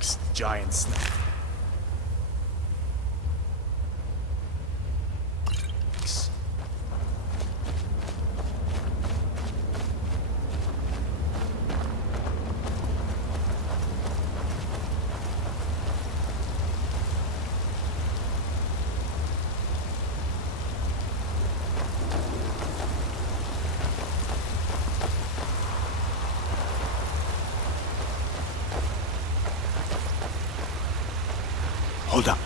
next giant snake. Hold up.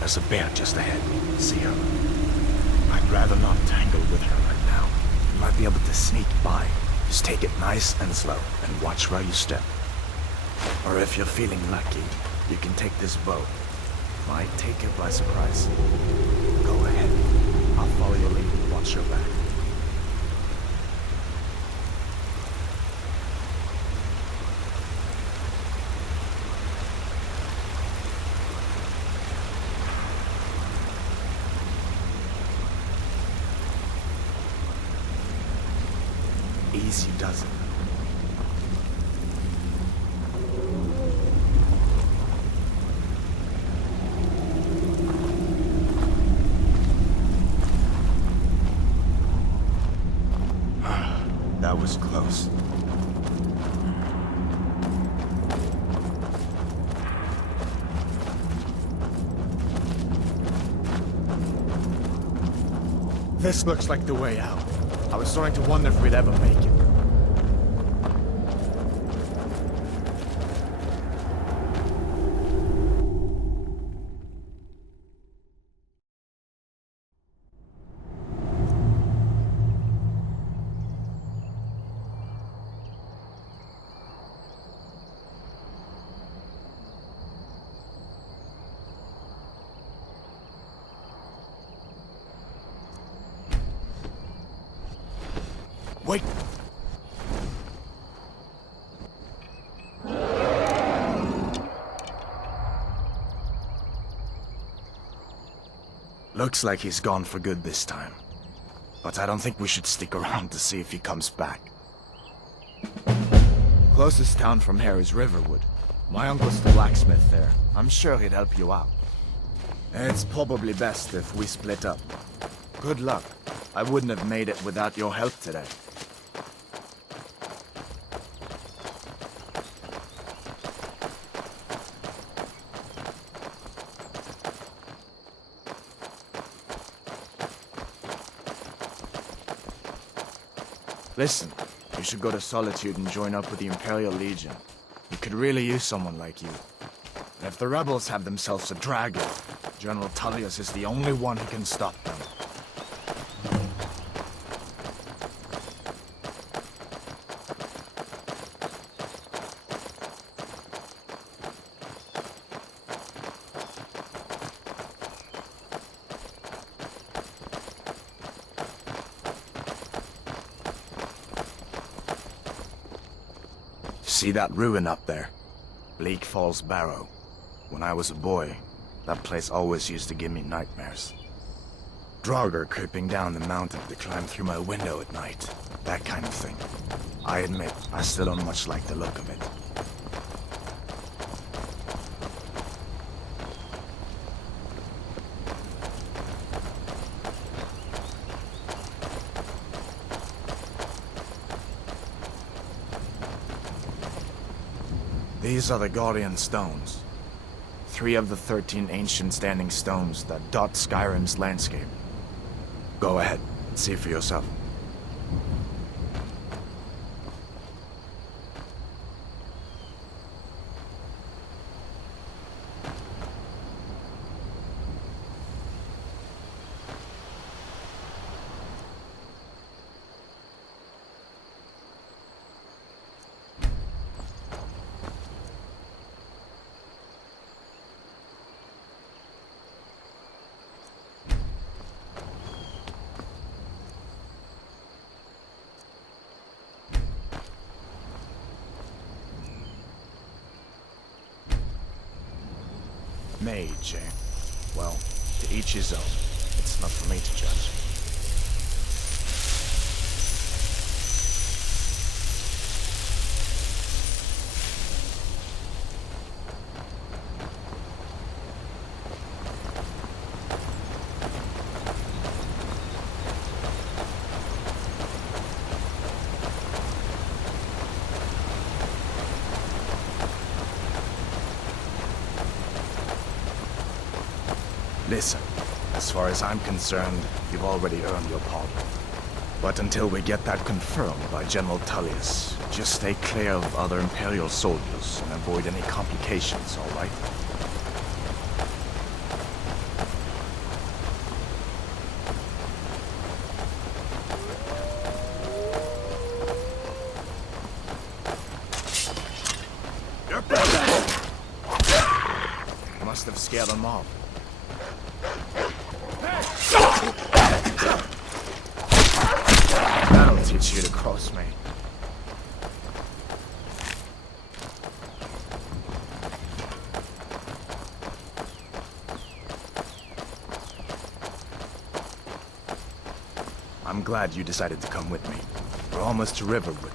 There's a bear just ahead. See her? I'd rather not tangle with her right now. You might be able to sneak by. Just take it nice and slow, and watch where you step. Or if you're feeling lucky, you can take this bow. Might take her by surprise. Go ahead. I'll follow your lead and watch your back. Easy does it. That was close. This looks like the way out. I was starting to wonder if we'd ever make it. Wait! Looks like he's gone for good this time. But I don't think we should stick around to see if he comes back. Closest town from here is Riverwood. My uncle's the blacksmith there. I'm sure he'd help you out. It's probably best if we split up. Good luck. I wouldn't have made it without your help today. Listen, you should go to Solitude and join up with the Imperial Legion. We could really use someone like you. And if the rebels have themselves a dragon, General Tullius is the only one who can stop them. See that ruin up there? Bleak Falls Barrow. When I was a boy, that place always used to give me nightmares. Draugr creeping down the mountain to climb through my window at night. That kind of thing. I admit, I still don't much like the look of it. These are the Guardian Stones. 3 of the 13 ancient standing stones that dot Skyrim's landscape. Go ahead, see for yourself. Mage, eh? Well, to each his own. It's not for me to judge. Listen, as far as I'm concerned, you've already earned your pardon. But until we get that confirmed by General Tullius, just stay clear of other Imperial soldiers and avoid any complications, all right? Must have scared them off. That'll teach you to cross me. I'm glad you decided to come with me. We're almost to Riverwood.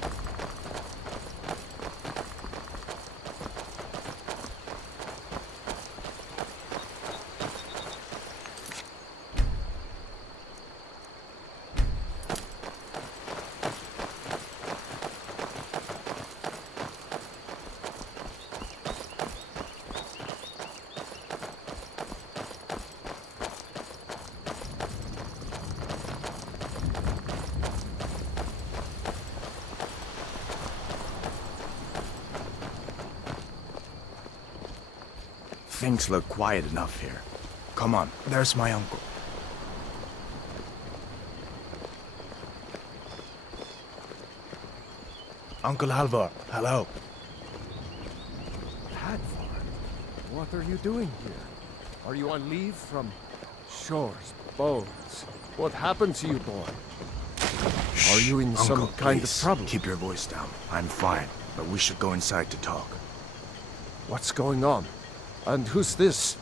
Things look quiet enough here. Come on, there's my uncle. Uncle Halvor, hello. Hadvar, what are you doing here? Are you on leave from shores, boats? What happened to you, boy? Are you in some Uncle, kind of please, trouble? keep your voice down. I'm fine, but we should go inside to talk. What's going on? And who's this?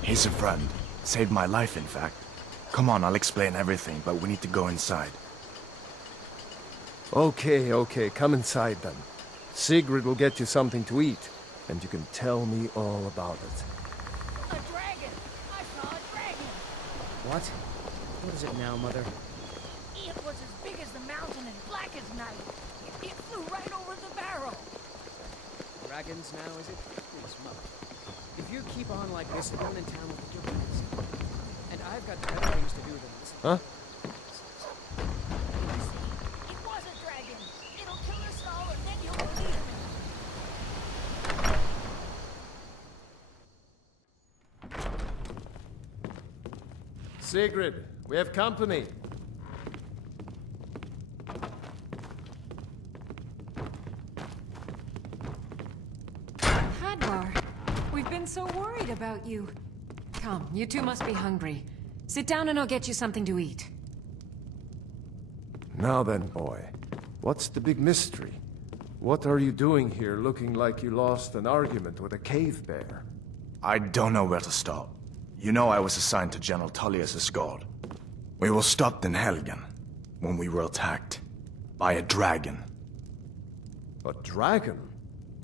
He's a friend. Saved my life, in fact. Come on, I'll explain everything, but we need to go inside. Okay, come inside then. Sigrid will get you something to eat, and you can tell me all about it. A dragon! I saw a dragon! What? What is it now, Mother? It was as big as the mountain and black as night. It flew right over the barrel. Dragons now, is it? Please, Mother. If you keep on like this, everyone in town will think you're crazy. And I've got better things to do than this. Huh? It was a dragon. It'll kill us all and then you'll believe me. Sigrid, we have company. Hadvar, we've been so worried about you. Come, you two must be hungry. Sit down and I'll get you something to eat. Now then, boy, what's the big mystery? What are you doing here looking like you lost an argument with a cave bear? I don't know where to start. You know I was assigned to General Tullius' guard. We were stopped in Helgen when we were attacked by a dragon. A dragon?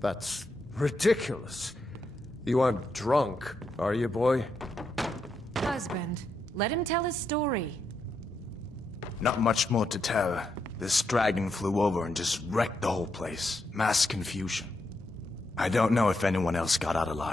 That's ridiculous. You aren't drunk, are you, boy? Husband, let him tell his story. Not much more to tell. This dragon flew over and just wrecked the whole place. Mass confusion. I don't know if anyone else got out alive.